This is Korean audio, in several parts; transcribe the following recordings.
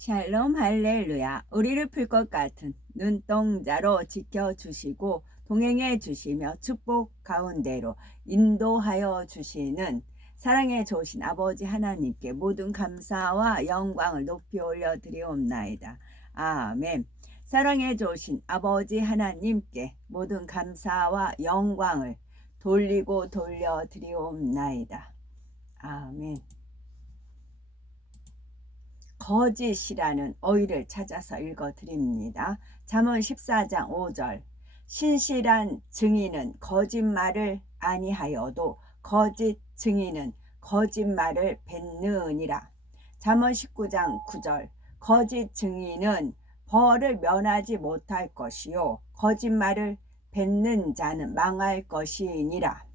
샬롬 할렐루야. 우리를 풀 것 같은 눈동자로 지켜주시고 동행해 주시며 축복 가운데로 인도하여 주시는 사랑에 좋으신 아버지 하나님께 모든 감사와 영광을 높이 올려드리옵나이다. 아멘. 사랑에 좋으신 아버지 하나님께 모든 감사와 영광을 돌리고 돌려드리옵나이다. 아멘. 거짓이라는 어휘를 찾아서 읽어드립니다. 잠언 14장 5절. 신실한 증인은 거짓말을 아니하여도 거짓 증인은 거짓말을 뱉느니라. 잠언 19장 9절. 거짓 증인은 벌을 면하지 못할 것이요 거짓말을 뱉는 자는 망할 것이니라.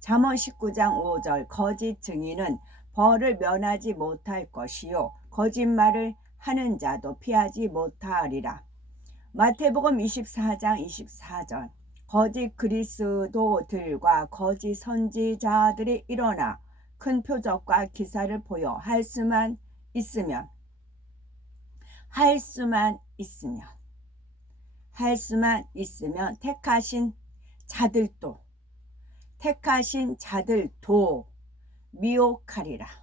잠언 19장 5절. 거짓 증인은 벌을 면하지 못할 것이요 거짓말을 하는 자도 피하지 못하리라. 마태복음 24장 24절. 거짓 그리스도들과 거짓 선지자들이 일어나 큰 표적과 기사를 보여 할 수만 있으면 택하신 자들도 미혹하리라.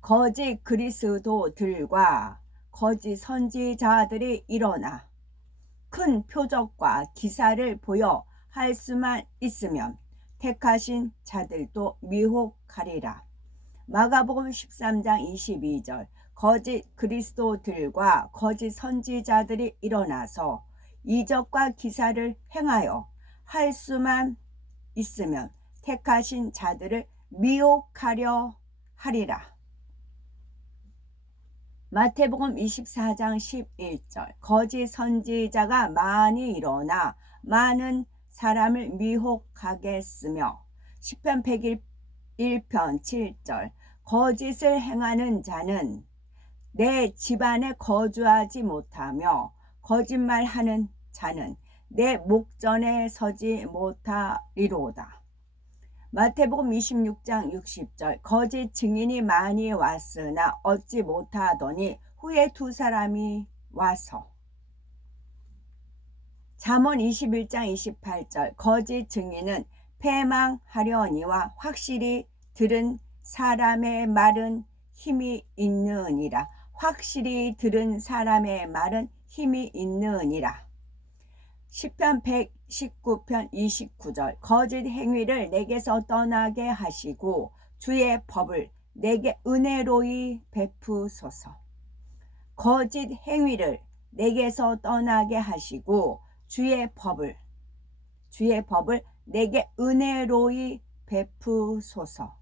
거짓 그리스도들과 거짓 선지자들이 일어나 큰 표적과 기사를 보여 할 수만 있으면 택하신 자들도 미혹하리라. 마가복음 13장 22절. 거짓 그리스도들과 거짓 선지자들이 일어나서 이적과 기사를 행하여 할 수만 있으면 택하신 자들을 미혹하려 하리라. 마태복음 24장 11절. 거짓 선지자가 많이 일어나 많은 사람을 미혹하겠으며 시편 101편 7절. 거짓을 행하는 자는 내 집안에 거주하지 못하며 거짓말하는 자는 내 목전에 서지 못하리로다. 마태복음 26장 60절. 거짓 증인이 많이 왔으나 얻지 못하더니 후에 두 사람이 와서. 잠언 21장 28절. 거짓 증인은 패망하려니와 확실히 들은 사람의 말은 힘이 있느니라. 확실히 들은 사람의 말은 힘이 있느니라. 시편 119편 29절. 거짓 행위를 내게서 떠나게 하시고 주의 법을 내게 은혜로이 베푸소서. 거짓 행위를 내게서 떠나게 하시고 주의 법을 내게 은혜로이 베푸소서.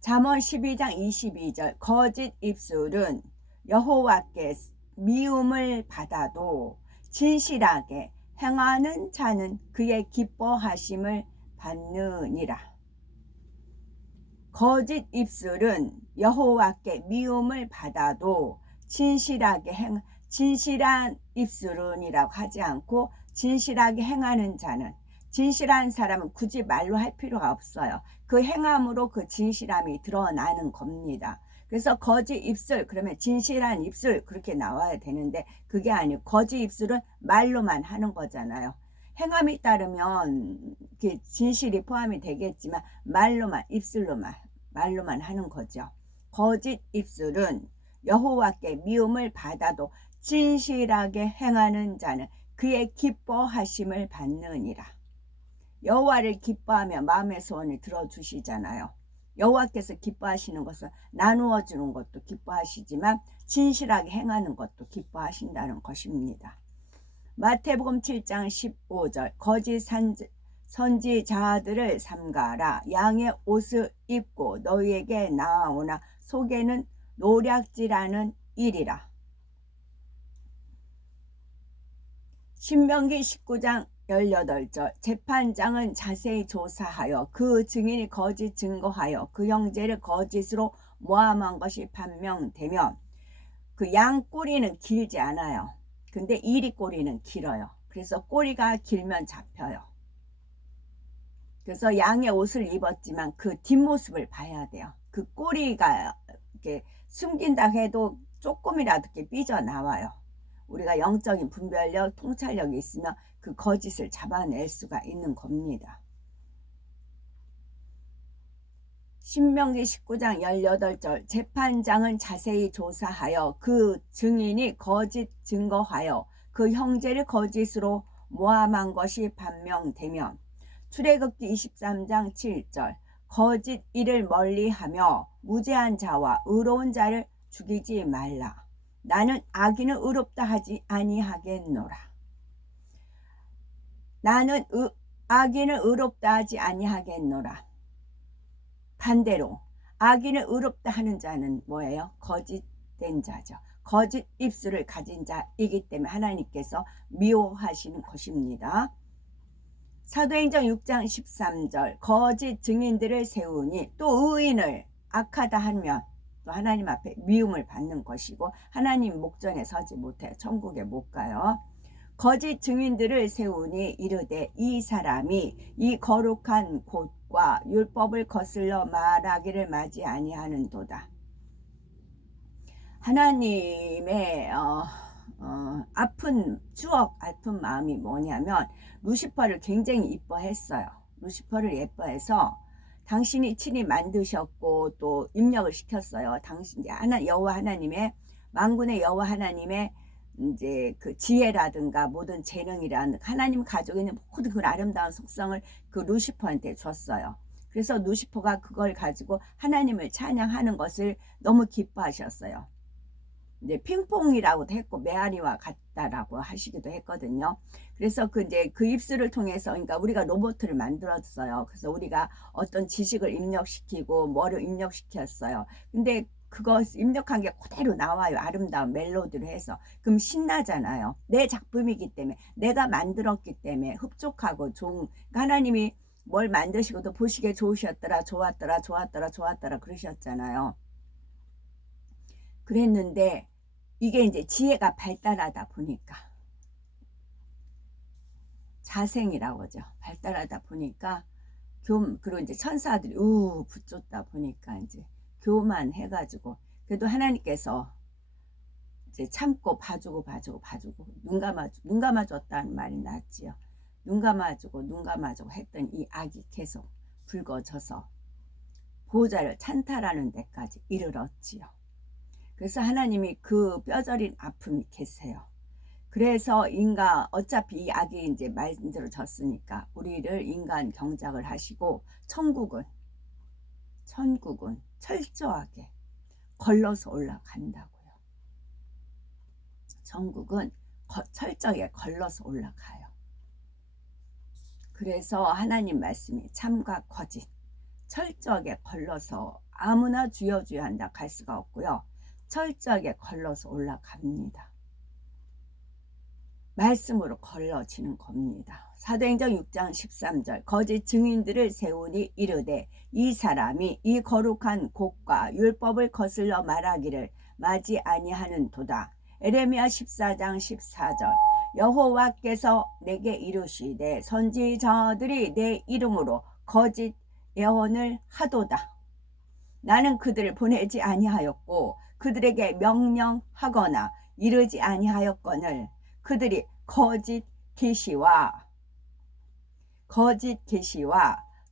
잠언 12장 22절. 거짓 입술은 여호와께 미움을 받아도 진실하게 행하는 자는 그의 기뻐하심을 받느니라. 거짓 입술은 여호와께 미움을 받아도 진실한 입술은이라고 하지 않고 진실하게 행하는 자는, 진실한 사람은 굳이 말로 할 필요가 없어요. 그 행함으로 그 진실함이 드러나는 겁니다. 그래서 거짓 입술, 그러면 진실한 입술 그렇게 나와야 되는데 그게 아니고 거짓 입술은 말로만 하는 거잖아요. 행함이 따르면 진실이 포함이 되겠지만 말로만 하는 거죠. 거짓 입술은 여호와께 미움을 받아도 진실하게 행하는 자는 그의 기뻐하심을 받느니라. 여호와를 기뻐하며 마음의 소원을 들어주시잖아요. 여호와께서 기뻐하시는 것은 나누어 주는 것도 기뻐하시지만 진실하게 행하는 것도 기뻐하신다는 것입니다. 마태복음 7장 15절. 거짓 선지자들을 삼가라. 양의 옷을 입고 너희에게 나아오나 속에는 노략질하는 일이라. 신명기 19장 18절. 재판장은 자세히 조사하여 그 증인이 거짓 증거하여 그 형제를 거짓으로 모함한 것이 판명되면, 그 양 꼬리는 길지 않아요. 근데 이리 꼬리는 길어요. 그래서 꼬리가 길면 잡혀요. 그래서 양의 옷을 입었지만 그 뒷모습을 봐야 돼요. 그 꼬리가 이렇게 숨긴다 해도 조금이라도 이렇게 삐져나와요. 우리가 영적인 분별력, 통찰력이 있으면 그 거짓을 잡아낼 수가 있는 겁니다. 신명기 19장 18절 재판장은 자세히 조사하여 그 증인이 거짓 증거하여 그 형제를 거짓으로 모함한 것이 판명되면 출애굽기 23장 7절 거짓 일을 멀리하며 무죄한 자와 의로운 자를 죽이지 말라. 나는 악인을 의롭다 하지 아니하겠노라. 나는 악인을 의롭다 하지 아니하겠노라. 반대로 악인을 의롭다 하는 자는 뭐예요? 거짓된 자죠. 거짓 입술을 가진 자이기 때문에 하나님께서 미워하시는 것입니다. 사도행전 6장 13절 거짓 증인들을 세우니 또 의인을 악하다 하면 또 하나님 앞에 미움을 받는 것이고 하나님 목전에 서지 못해요. 천국에 못 가요. 거짓 증인들을 세우니 이르되 이 사람이 이 거룩한 곳과 율법을 거슬러 말하기를 맞이 아니하는도다. 하나님의 아픈 추억, 아픈 마음이 뭐냐면 루시퍼를 굉장히 이뻐했어요. 루시퍼를 예뻐해서 당신이 친히 만드셨고 또 입력을 시켰어요. 당신 여호와 하나님의 만군의 여호와 하나님의 이제 그 지혜라든가 모든 재능이라는 하나님 가지고 있는 모든 그 아름다운 속성을 그 루시퍼한테 줬어요. 그래서 루시퍼가 그걸 가지고 하나님을 찬양하는 것을 너무 기뻐하셨어요. 이제 핑퐁이라고도 했고 메아리와 같다라고 하시기도 했거든요. 그래서 이제 그 입술을 통해서 그러니까 우리가 로봇을 만들었어요. 그래서 우리가 어떤 지식을 입력시키고 뭐를 입력시켰어요. 근데 그거 입력한 게 그대로 나와요. 아름다운 멜로디로 해서. 그럼 신나잖아요. 내 작품이기 때문에 내가 만들었기 때문에 흡족하고 좋은 그러니까 하나님이 뭘 만드시고도 보시기에 좋으셨더라 좋았더라 그러셨잖아요. 그랬는데 이게 이제 지혜가 발달하다 보니까 자생이라고 하죠. 발달하다 보니까 그리고 이제 천사들이 붙쫓다 보니까 이제 교만해가지고 그래도 하나님께서 이제 참고 봐주고 눈 감아줬다는 말이 낫지요. 눈 감아주고 했더니 이 악이 계속 불거져서 보호자를 찬탈하는 데까지 이르렀지요. 그래서 하나님이 그 뼈저린 아픔이 계세요. 그래서 어차피 이 악이 이제 만들어졌으니까 우리를 인간 경작을 하시고 천국은 철저하게 걸러서 올라간다고요. 천국은 철저하게 걸러서 올라가요. 그래서 하나님 말씀이 참과 거짓 철저하게 걸러서 아무나 주여 한다 갈 수가 없고요. 철저하게 걸러서 올라갑니다. 말씀으로 걸러지는 겁니다. 사도행전 6장 13절 거짓 증인들을 세우니 이르되 이 사람이 이 거룩한 곳과 율법을 거슬러 말하기를 맞이 아니하는도다. 에레미야 14장 14절 여호와께서 내게 이르시되 선지자들이 내 이름으로 거짓 예언을 하도다. 나는 그들을 보내지 아니하였고 그들에게 명령하거나 이르지 아니하였거늘 그들이 거짓 계시와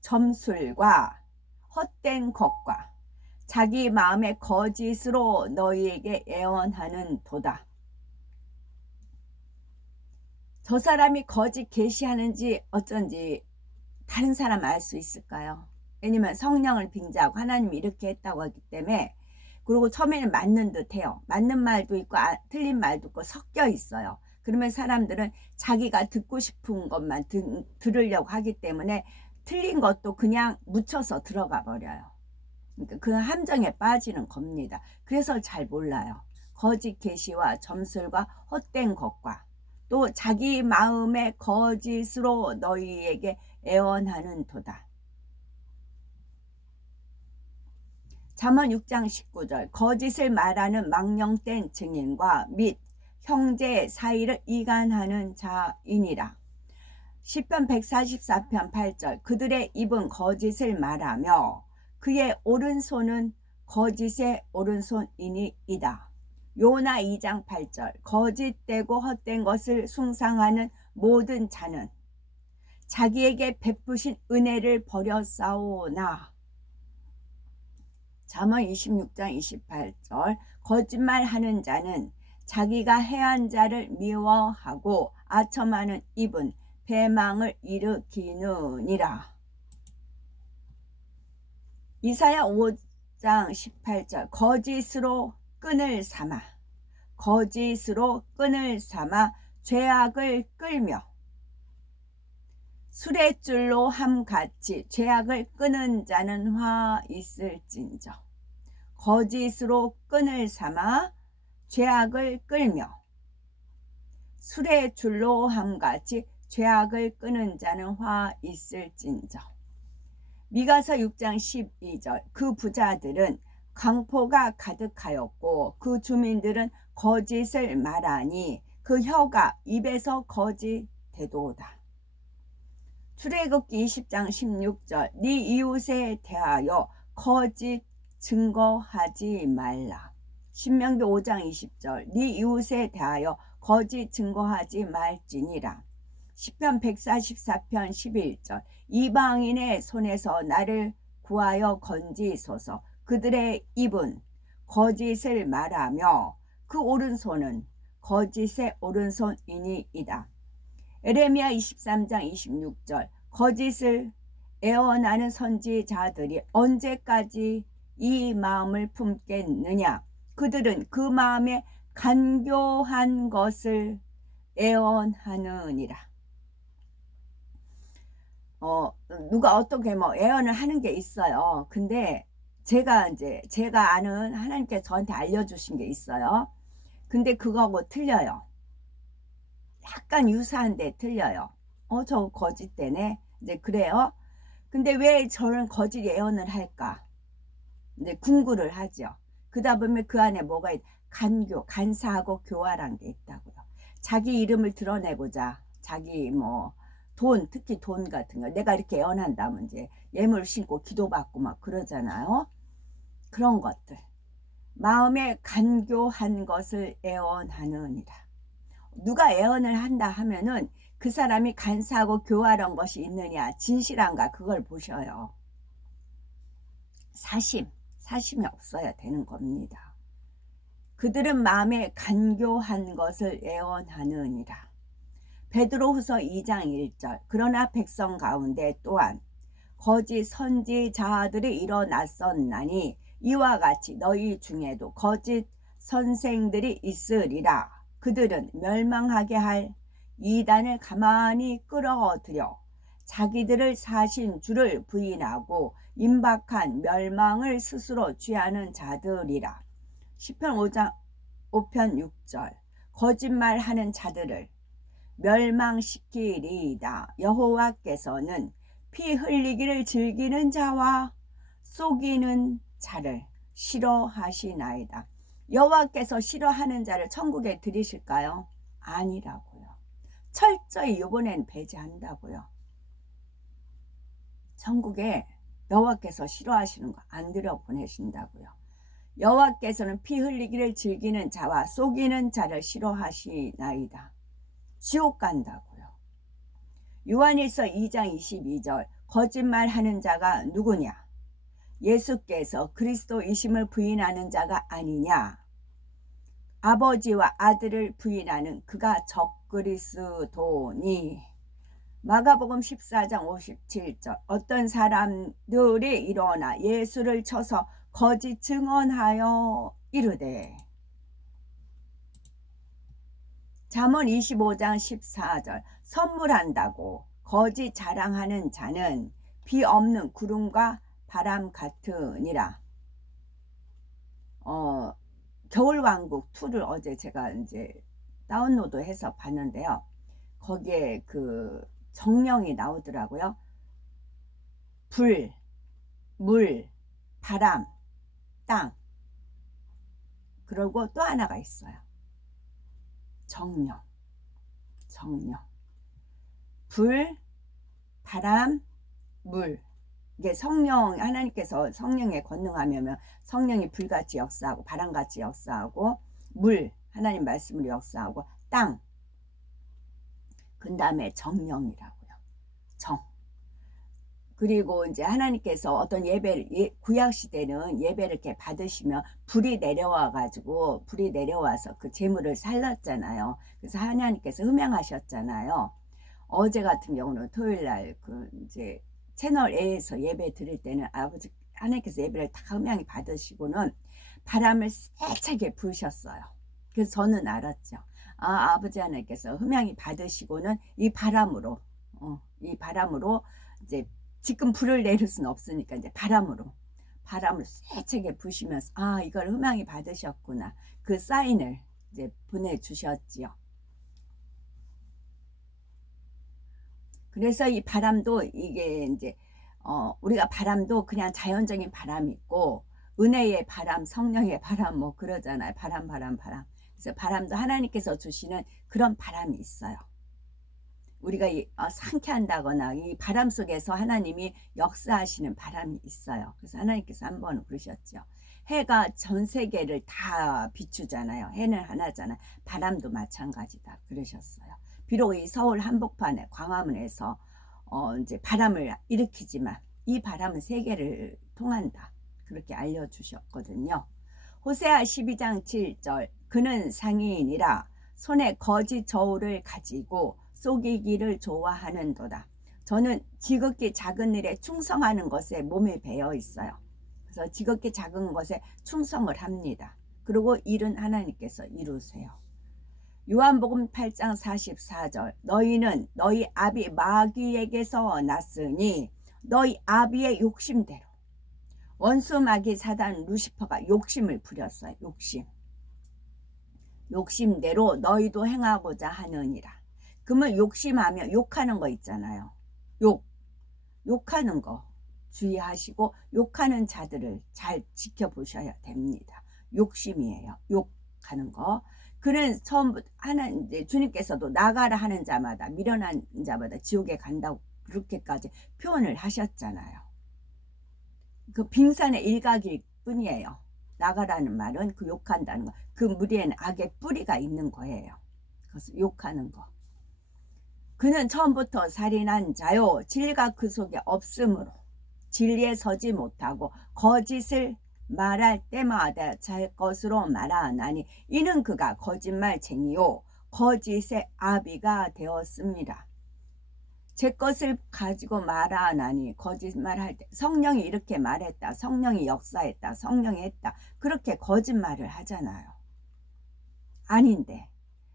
점술과 헛된 것과 자기 마음의 거짓으로 너희에게 예언하는 도다. 저 사람이 거짓 계시하는지 어쩐지 다른 사람 알 수 있을까요? 왜냐면 성령을 빙자하고 하나님이 이렇게 했다고 하기 때문에 그리고 처음에는 맞는 듯해요. 맞는 말도 있고 틀린 말도 있고 섞여 있어요. 그러면 사람들은 자기가 듣고 싶은 것만 들으려고 하기 때문에 틀린 것도 그냥 묻혀서 들어가 버려요. 그러니까 그 함정에 빠지는 겁니다. 그래서 잘 몰라요. 거짓 계시와 점술과 헛된 것과 또 자기 마음의 거짓으로 너희에게 애원하는 도다. 잠언 6장 19절 거짓을 말하는 망령된 증인과 및 형제 사이를 이간하는 자이니라. 시편 144편 8절 그들의 입은 거짓을 말하며 그의 오른손은 거짓의 오른손이니이다. 요나 2장 8절 거짓되고 헛된 것을 숭상하는 모든 자는 자기에게 베푸신 은혜를 버렸사오나. 잠언 26장 28절 거짓말하는 자는 자기가 해한 자를 미워하고 아첨하는 입은 배망을 일으키느니라. 이사야 5장 18절 거짓으로 끈을 삼아 죄악을 끌며 수레줄로 함같이 죄악을 끄는 자는 화 있을진저. 거짓으로 끈을 삼아 죄악을 끌며 수레줄로 함같이 죄악을 끄는 자는 화 있을진저. 미가서 6장 12절 그 부자들은 강포가 가득하였고 그 주민들은 거짓을 말하니 그 혀가 입에서 거짓되도다. 출애굽기 20장 16절 네 이웃에 대하여 거짓 증거하지 말라. 신명기 5장 20절 네 이웃에 대하여 거짓 증거하지 말지니라. 시편 144편 11절 이방인의 손에서 나를 구하여 건지소서. 그들의 입은 거짓을 말하며 그 오른손은 거짓의 오른손이니이다. 에레미야 23장 26절 거짓을 애원하는 선지자들이 언제까지 이 마음을 품겠느냐. 그들은 그 마음에 간교한 것을 애원하느니라. 누가 어떻게 애원을 하는 게 있어요. 근데 제가 아는 하나님께서 저한테 알려주신 게 있어요. 근데 그거하고 틀려요. 약간 유사한데 틀려요. 저 거짓되네. 이제 그래요. 근데 왜 저는 거짓 예언을 할까? 이제 궁구를 하죠. 그러다 보면 그 안에 뭐가 간사하고 교활한 게 있다고요. 자기 이름을 드러내고자 자기 돈, 특히 돈 같은 거 내가 이렇게 예언한다면 이제 예물 신고 기도받고 막 그러잖아요. 그런 것들. 마음에 간교한 것을 예언하느니라. 누가 예언을 한다 하면은 그 사람이 간사하고 교활한 것이 있느냐, 진실한가, 그걸 보셔요. 사심이 없어야 되는 겁니다. 그들은 마음에 간교한 것을 예언하느니라. 베드로후서 2장 1절 그러나 백성 가운데 또한 거짓 선지자들이 일어났었나니 이와 같이 너희 중에도 거짓 선생들이 있으리라. 그들은 멸망하게 할 이단을 가만히 끌어들여 자기들을 사신 주를 부인하고 임박한 멸망을 스스로 취하는 자들이라. 시편 5편 6절 거짓말하는 자들을 멸망시키리이다. 여호와께서는 피 흘리기를 즐기는 자와 속이는 자를 싫어하시나이다. 여호와께서 싫어하는 자를 천국에 들이실까요? 아니라고요. 철저히 이번엔 배제한다고요. 천국에 여호와께서 싫어하시는 거 안 들여보내신다고요. 여호와께서는 피 흘리기를 즐기는 자와 속이는 자를 싫어하시나이다. 지옥 간다고요. 요한일서 2장 22절 거짓말하는 자가 누구냐? 예수께서 그리스도이심을 부인하는 자가 아니냐? 아버지와 아들을 부인하는 그가 적그리스도니. 마가복음 14장 57절 어떤 사람들이 일어나 예수를 쳐서 거짓 증언하여 이르되. 잠언 25장 14절 선물한다고 거짓 자랑하는 자는 비 없는 구름과 바람 같으니라. 겨울왕국 2를 어제 제가 이제 다운로드해서 봤는데요. 거기에 그 정령이 나오더라고요. 불, 물, 바람, 땅. 그리고 또 하나가 있어요. 정령. 불, 바람, 물. 이게 성령, 하나님께서 성령에 권능하면 성령이 불같이 역사하고 바람같이 역사하고 물, 하나님 말씀으로 역사하고 땅, 그 다음에 정령이라고요. 정. 그리고 이제 하나님께서 어떤 예배를, 구약시대는 예배를 이렇게 받으시면 불이 내려와가지고, 불이 내려와서 그 제물을 살랐잖아요. 그래서 하나님께서 흠양하셨잖아요. 어제 같은 경우는 토요일날 그 이제 채널 A에서 예배 드릴 때는 아버지, 하나님께서 예배를 다 흠양히 받으시고는 바람을 세차게 부으셨어요. 그래서 저는 알았죠. 아, 아버지 하나님께서 흠양히 받으시고는 이 바람으로, 이제 지금 불을 내릴 수는 없으니까 이제 바람을 세차게 부시면서 아, 이걸 흠양히 받으셨구나. 그 사인을 이제 보내주셨지요. 그래서 이 바람도 이게 이제 우리가 바람도 그냥 자연적인 바람이 있고 은혜의 바람, 성령의 바람 뭐 그러잖아요. 바람. 그래서 바람도 하나님께서 주시는 그런 바람이 있어요. 우리가 상쾌한다거나 이 바람 속에서 하나님이 역사하시는 바람이 있어요. 그래서 하나님께서 한 번은 그러셨죠. 해가 전 세계를 다 비추잖아요. 해는 하나잖아요. 바람도 마찬가지다 그러셨어요. 비록 이 서울 한복판에 광화문에서 이제 바람을 일으키지만 이 바람은 세계를 통한다. 그렇게 알려주셨거든요. 호세아 12장 7절 그는 상인이라 손에 거짓 저울을 가지고 속이기를 좋아하는도다. 저는 지극히 작은 일에 충성하는 것에 몸에 배어 있어요. 그래서 지극히 작은 것에 충성을 합니다. 그리고 일은 하나님께서 이루세요. 요한복음 8장 44절 너희는 너희 아비 마귀에게서 났으니 너희 아비의 욕심대로 원수 마귀 사단 루시퍼가 욕심을 부렸어요. 욕심대로 너희도 행하고자 하느니라. 그러면 욕심하면 욕하는 거 있잖아요. 욕하는 거 주의하시고 욕하는 자들을 잘 지켜보셔야 됩니다. 욕심이에요. 욕하는 거. 그는 처음부터 이제 주님께서도 나가라 하는 자마다 미련한 자마다 지옥에 간다고 그렇게까지 표현을 하셨잖아요. 그 빙산의 일각일 뿐이에요. 나가라는 말은 그 욕한다는 거. 그 무리에는 악의 뿌리가 있는 거예요. 그래서 욕하는 거. 그는 처음부터 살인한 자요 진리가 그 속에 없으므로 진리에 서지 못하고 거짓을 말할 때마다 잘 것으로 말하나니 이는 그가 거짓말쟁이요 거짓의 아비가 되었습니다. 제 것을 가지고 말하나니 거짓말할 때 성령이 이렇게 말했다, 성령이 역사했다, 성령이 했다 그렇게 거짓말을 하잖아요. 아닌데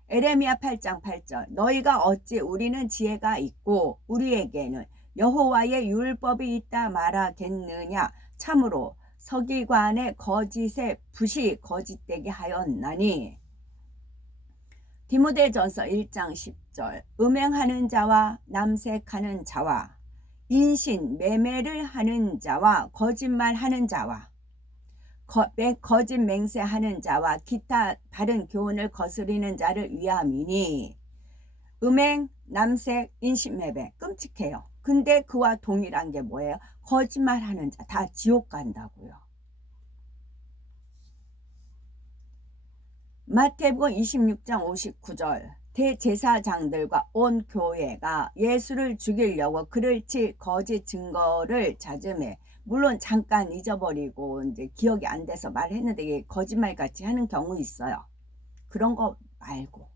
에레미야 8장 8절 너희가 어찌 우리는 지혜가 있고 우리에게는 여호와의 율법이 있다 말하겠느냐. 참으로 서기관의 거짓의 붓이 거짓되게 하였나니. 디모데전서 1장 10절 음행하는 자와 남색하는 자와 인신 매매를 하는 자와 거짓말하는 자와 거짓 맹세하는 자와 기타 다른 교훈을 거스리는 자를 위함이니. 음행, 남색, 인신매매 끔찍해요. 근데 그와 동일한 게 뭐예요? 거짓말하는 자 다 지옥 간다고요. 마태복음 26장 59절 대제사장들과 온 교회가 예수를 죽이려고 그를 칠 거짓 증거를 찾으매 물론 잠깐 잊어버리고 이제 기억이 안 돼서 말했는데 이게 거짓말같이 하는 경우 있어요. 그런 거 말고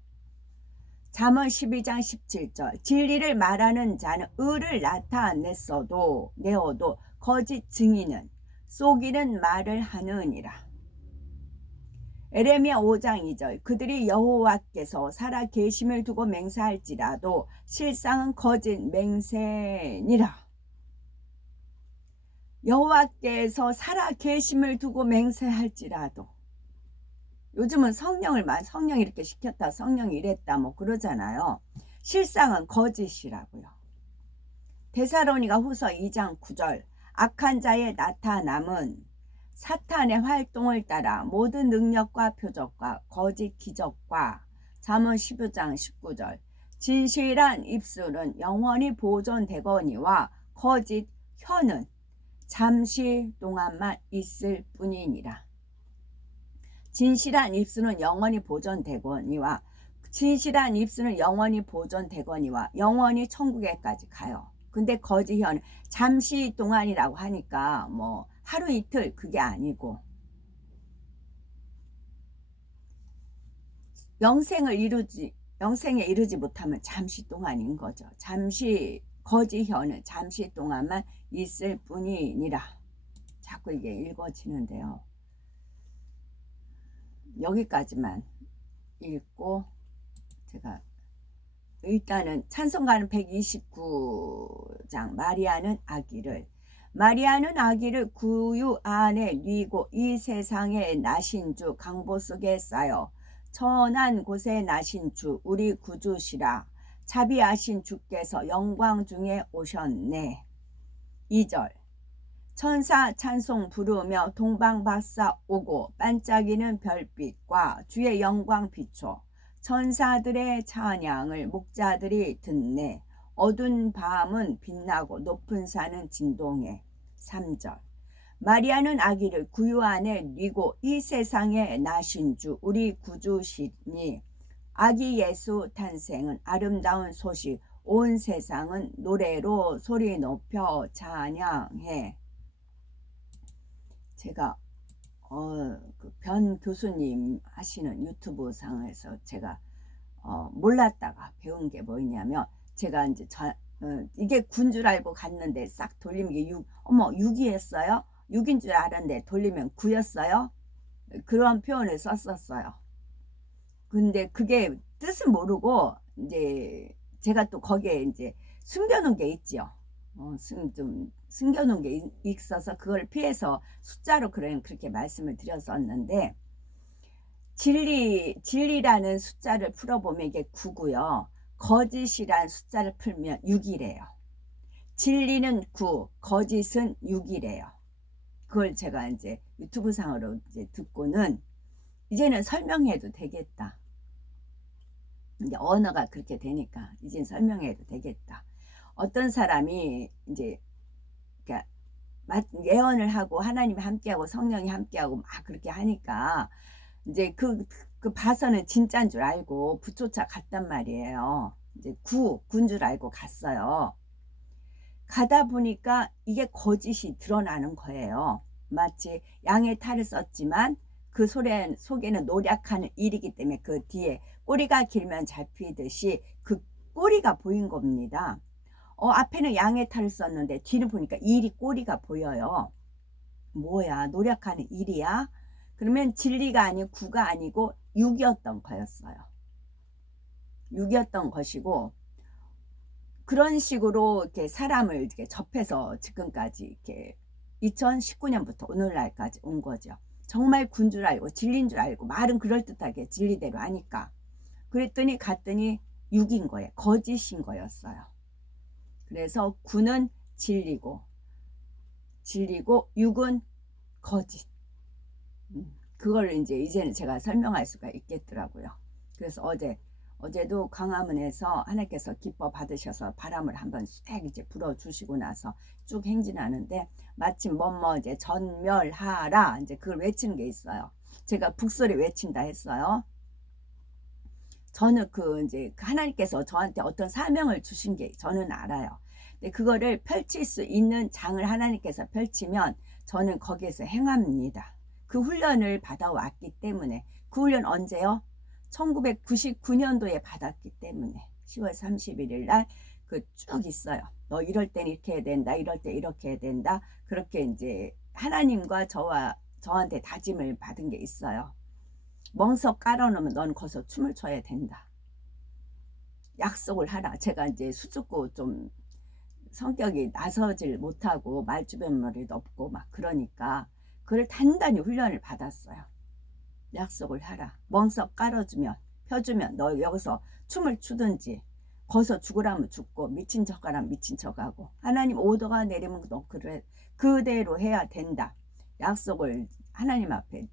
잠언 12장 17절 진리를 말하는 자는 의를 나타내어도 거짓 증인은 속이는 말을 하느니라. 에레미야 5장 2절 그들이 여호와께서 살아 계심을 두고 맹세할지라도 실상은 거짓 맹세니라. 여호와께서 살아 계심을 두고 맹세할지라도 요즘은 성령이 이렇게 시켰다 성령이 이랬다 뭐 그러잖아요. 실상은 거짓이라고요. 데살로니가 후서 2장 9절 악한 자의 나타남은 사탄의 활동을 따라 모든 능력과 표적과 거짓 기적과 잠언 15장 19절 진실한 입술은 영원히 보존되거니와 거짓 혀는 잠시 동안만 있을 뿐이니라. 진실한 입술은 영원히 보존되거니와 진실한 입술은 영원히 보존되거니와 영원히 천국에까지 가요. 근데 거짓 혀는 잠시 동안이라고 하니까 뭐 하루 이틀 그게 아니고 영생에 이르지 못하면 잠시 동안인 거죠. 잠시 거짓 혀는 잠시 동안만 있을 뿐이니라. 자꾸 이게 읽어지는데요. 여기까지만 읽고 제가 일단은 찬송가는 129장 마리아는 아기를 구유 안에 뉘고 이 세상에 나신 주 강보 속에 쌓여 천한 곳에 나신 주 우리 구주시라. 자비하신 주께서 영광 중에 오셨네. 2절 천사 찬송 부르며 동방박사 오고 반짝이는 별빛과 주의 영광 비춰 천사들의 찬양을 목자들이 듣네. 어두운 밤은 빛나고 높은 산은 진동해. 3절 마리아는 아기를 구유 안에 뉘고 이 세상에 나신 주 우리 구주시니 아기 예수 탄생은 아름다운 소식 온 세상은 노래로 소리 높여 찬양해. 제가 그변 교수님 하시는 유튜브 상에서 제가 몰랐다가 배운 게 뭐냐면 제가 이제 이게 군 줄 알고 갔는데 싹 돌리면 이게 6이었어요? 6인 줄 알았는데 돌리면 9였어요? 그런 표현을 썼었어요. 근데 그게 뜻을 모르고 이제 제가 또 거기에 이제 숨겨놓은 게 있죠. 좀 숨겨놓은 게 있어서 그걸 피해서 숫자로 그렇게 말씀을 드렸었는데 진리라는 숫자를 풀어보면 이게 9고요. 거짓이란 숫자를 풀면 6이래요. 진리는 9, 거짓은 6이래요. 그걸 제가 이제 유튜브 상으로 이제 듣고는 이제는 설명해도 되겠다. 이제 언어가 그렇게 되니까 이제 설명해도 되겠다. 어떤 사람이 이제 예언을 하고 하나님이 함께하고 성령이 함께하고 막 그렇게 하니까 이제 그 봐서는 진짜인 줄 알고 붙조차 갔단 말이에요. 이제 군 줄 알고 갔어요. 가다 보니까 이게 거짓이 드러나는 거예요. 마치 양의 탈을 썼지만 그 속에는 노력하는 일이기 때문에 그 뒤에 꼬리가 길면 잡히듯이 그 꼬리가 보인 겁니다. 앞에는 양의 탈을 썼는데 뒤를 보니까 일이 꼬리가 보여요. 뭐야, 노력하는 일이야? 그러면 진리가 아니고 9가 아니고 6이었던 거였어요. 6이었던 것이고 그런 식으로 이렇게 사람을 이렇게 접해서 지금까지 이렇게 2019년부터 오늘날까지 온 거죠. 정말 군 줄 알고 진리인 줄 알고 말은 그럴듯하게 진리대로 하니까 그랬더니 갔더니 6인 거예요. 거짓인 거였어요. 그래서 9는 진리고 6은 거짓. 그걸 이제는 제가 설명할 수가 있겠더라고요. 그래서 어제도 광화문에서 하나님께서 기뻐 받으셔서 바람을 한번 싹 이제 불어주시고 나서 쭉 행진하는데 마침 이제 전멸하라 이제 그걸 외치는 게 있어요. 제가 북소리 외친다 했어요. 저는 이제 하나님께서 저한테 어떤 사명을 주신 게 저는 알아요. 근데 그거를 펼칠 수 있는 장을 하나님께서 펼치면 저는 거기에서 행합니다. 그 훈련을 받아왔기 때문에. 그 훈련 언제요? 1999년도에 받았기 때문에 10월 31일 날 그 쭉 있어요. 너 이럴 땐 이렇게 해야 된다. 이럴 때 이렇게 해야 된다. 그렇게 이제 하나님과 저한테 다짐을 받은 게 있어요. 멍석 깔아놓으면 넌 거기서 춤을 춰야 된다. 약속을 하라. 제가 이제 수줍고 좀 성격이 나서질 못하고 말주변머리도 없고 막 그러니까 그걸 단단히 훈련을 받았어요. 약속을 하라. 멍석 깔아주면 펴주면 너 여기서 춤을 추든지 거기서 죽으라면 죽고 미친 척하라면 미친 척하고 하나님 오더가 내리면 너 그대로 해야 된다. 약속을 하나님 앞에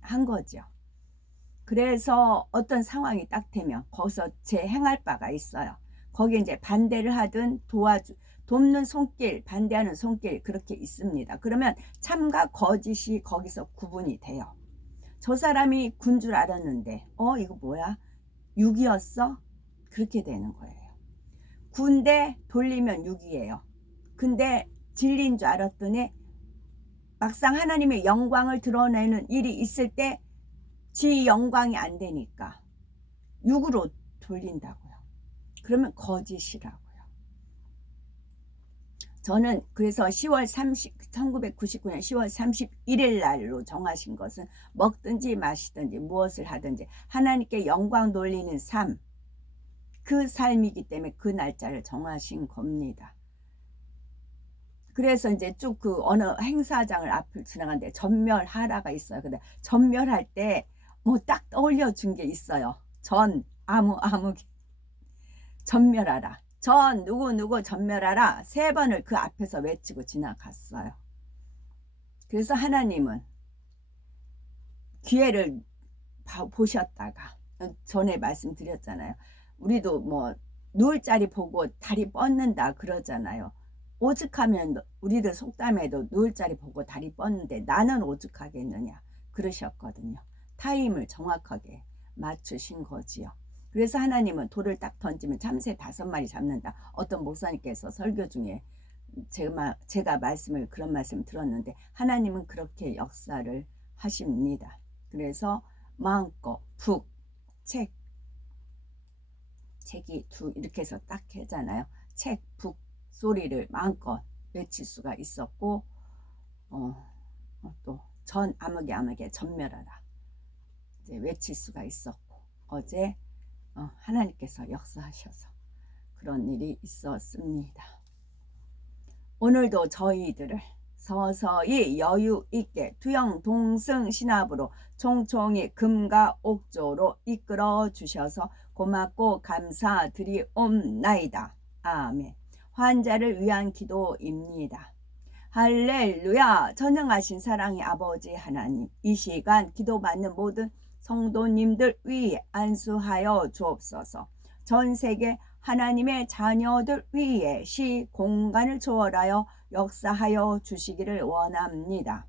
한 거죠. 그래서 어떤 상황이 딱 되면 거기서 제 행할 바가 있어요. 거기에 이제 반대를 하든 돕는 손길, 반대하는 손길 그렇게 있습니다. 그러면 참과 거짓이 거기서 구분이 돼요. 저 사람이 군 줄 알았는데 이거 뭐야? 6이었어? 그렇게 되는 거예요. 군대 돌리면 6이에요. 근데 진리인 줄 알았더니 막상 하나님의 영광을 드러내는 일이 있을 때 지 영광이 안 되니까 6으로 돌린다고요. 그러면 거짓이라고요. 저는 그래서 1999년 10월 31일 날로 정하신 것은 먹든지 마시든지 무엇을 하든지 하나님께 영광 돌리는 삶, 그 삶이기 때문에 그 날짜를 정하신 겁니다. 그래서 이제 쭉 그 어느 행사장을 앞을 지나가는데 전멸하라가 있어요. 근데 전멸할 때 뭐 딱 떠올려 준 게 있어요. 아무 전멸하라. 누구 전멸하라. 3번을 그 앞에서 외치고 지나갔어요. 그래서 하나님은 기회를 보셨다가 전에 말씀드렸잖아요. 우리도 뭐 누울 자리 보고 다리 뻗는다 그러잖아요. 오죽하면 우리들 속담에도 누울 자리 보고 다리 뻗는데 나는 오죽하겠느냐 그러셨거든요. 타임을 정확하게 맞추신 거지요. 그래서 하나님은 돌을 딱 던지면 참새 5마리 잡는다. 어떤 목사님께서 설교 중에 제가 그런 말씀 들었는데 하나님은 그렇게 역사를 하십니다. 그래서 마음껏 책이 이렇게 해서 딱 하잖아요. 북 소리를 마음껏 외칠 수가 있었고 또 아무개 전멸하라 이제 외칠 수가 있었고 어제 하나님께서 역사하셔서 그런 일이 있었습니다. 오늘도 저희들을 서서히 여유 있게 투영 동승 신압으로 총총히 금과 옥조로 이끌어 주셔서 고맙고 감사드리옵나이다. 아멘. 환자를 위한 기도입니다. 할렐루야. 전능하신 사랑의 아버지 하나님, 이 시간 기도받는 모든 성도님들 위에 안수하여 주옵소서. 전 세계 하나님의 자녀들 위에 공간을 초월하여 역사하여 주시기를 원합니다.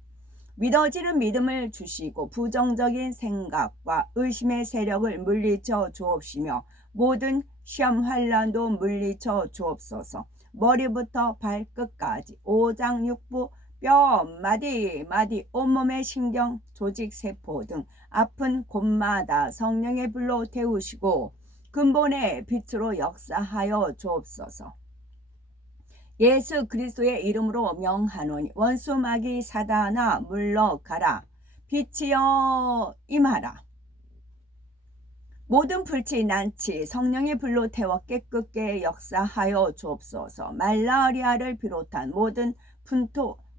믿어지는 믿음을 주시고 부정적인 생각과 의심의 세력을 물리쳐 주옵시며 모든 시험 환란도 물리쳐 주옵소서. 머리부터 발끝까지 오장육부 뼈 마디 온몸의 신경 조직 세포 등 아픈 곳마다 성령의 불로 태우시고 근본의 빛으로 역사하여 주옵소서. 예수 그리스도의 이름으로 명하노니 원수 마귀 사단아 물러가라. 빛이여 임하라. 모든 불치 난치 성령의 불로 태워 깨끗게 역사하여 주옵소서. 말라리아를 비롯한 모든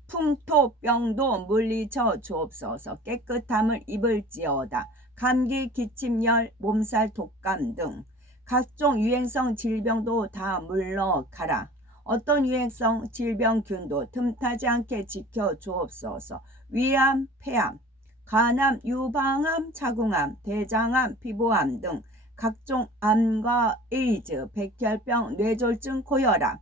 풍토병도 물리쳐 주옵소서. 깨끗함을 입을지어다. 감기, 기침열, 몸살, 독감 등 각종 유행성 질병도 다 물러가라. 어떤 유행성 질병균도 틈타지 않게 지켜 주옵소서. 위암, 폐암, 간암, 유방암, 자궁암, 대장암, 피부암 등 각종 암과 에이즈, 백혈병, 뇌졸중, 고혈압,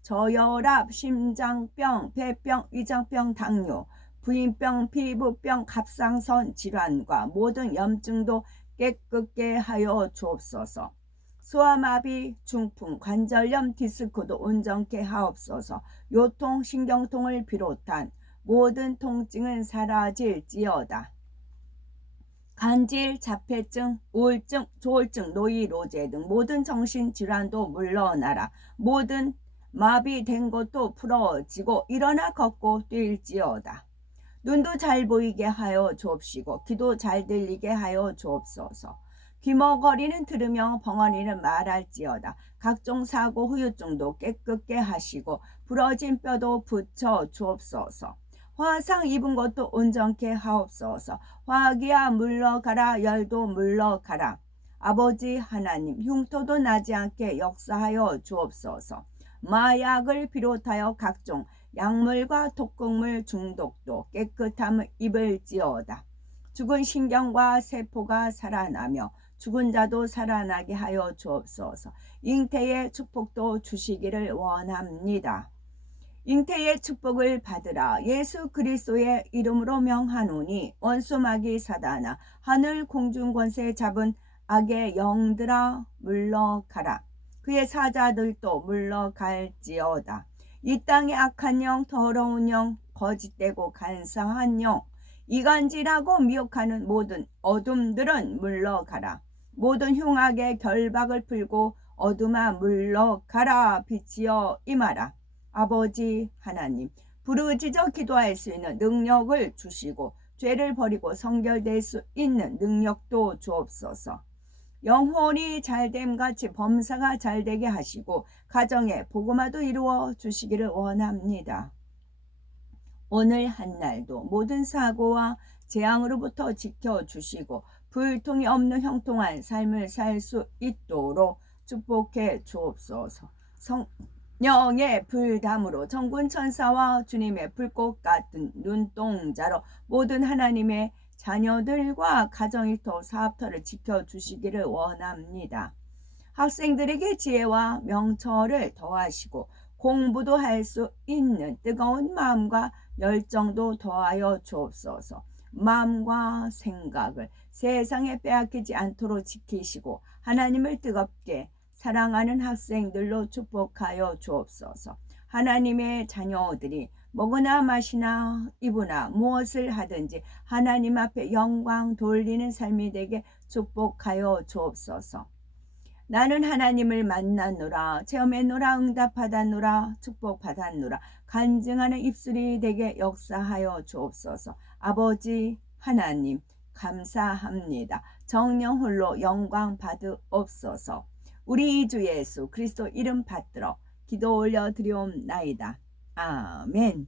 저혈압, 심장병, 폐병, 위장병, 당뇨, 부인병, 피부병, 갑상선 질환과 모든 염증도 깨끗게 하여 주옵소서. 소아마비, 중풍, 관절염, 디스크도 온전케 하옵소서. 요통, 신경통을 비롯한 모든 통증은 사라질지어다. 간질, 자폐증, 우울증, 조울증, 노이로제 등 모든 정신질환도 물러나라. 모든 마비된 것도 풀어지고 일어나 걷고 뛸지어다. 눈도 잘 보이게 하여 주옵시고 귀도 잘 들리게 하여 주옵소서. 귀머거리는 들으며 벙어리는 말할지어다. 각종 사고 후유증도 깨끗게 하시고 부러진 뼈도 붙여 주옵소서. 화상 입은 것도 온전케 하옵소서. 화기야 물러가라. 열도 물러가라. 아버지 하나님, 흉터도 나지 않게 역사하여 주옵소서. 마약을 비롯하여 각종 약물과 독극물 중독도 깨끗함을 입을지어다. 죽은 신경과 세포가 살아나며 죽은 자도 살아나게 하여 주옵소서. 잉태의 축복도 주시기를 원합니다. 잉태의 축복을 받으라. 예수 그리스도의 이름으로 명하노니 원수 마귀 사단아, 하늘 공중 권세 잡은 악의 영들아 물러가라. 그의 사자들도 물러갈지어다. 이 땅의 악한 영, 더러운 영, 거짓되고 간사한 영, 이간질하고 미혹하는 모든 어둠들은 물러가라. 모든 흉악의 결박을 풀고 어둠아 물러가라. 빛이여 임하라. 아버지 하나님, 부르짖어 기도할 수 있는 능력을 주시고 죄를 버리고 성결될 수 있는 능력도 주옵소서. 영혼이 잘됨같이 범사가 잘되게 하시고 가정에 복음화도 이루어 주시기를 원합니다. 오늘 한날도 모든 사고와 재앙으로부터 지켜주시고 불통이 없는 형통한 삶을 살 수 있도록 축복해 주옵소서. 성령의 불담으로 천군 천사와 주님의 불꽃 같은 눈동자로 모든 하나님의 자녀들과 가정일터 사업터를 지켜주시기를 원합니다. 학생들에게 지혜와 명철을 더하시고 공부도 할 수 있는 뜨거운 마음과 열정도 더하여 주옵소서. 마음과 생각을 세상에 빼앗기지 않도록 지키시고 하나님을 뜨겁게 사랑하는 학생들로 축복하여 주옵소서. 하나님의 자녀들이 먹으나 마시나 입으나 무엇을 하든지 하나님 앞에 영광 돌리는 삶이 되게 축복하여 주옵소서. 나는 하나님을 만났노라, 체험했노라, 응답받았노라, 축복받았노라, 간증하는 입술이 되게 역사하여 주옵소서. 아버지 하나님 감사합니다. 정령 홀로 영광 받으옵소서. 우리 주 예수 그리스도 이름 받들어 기도 올려 드리옵나이다. 아멘.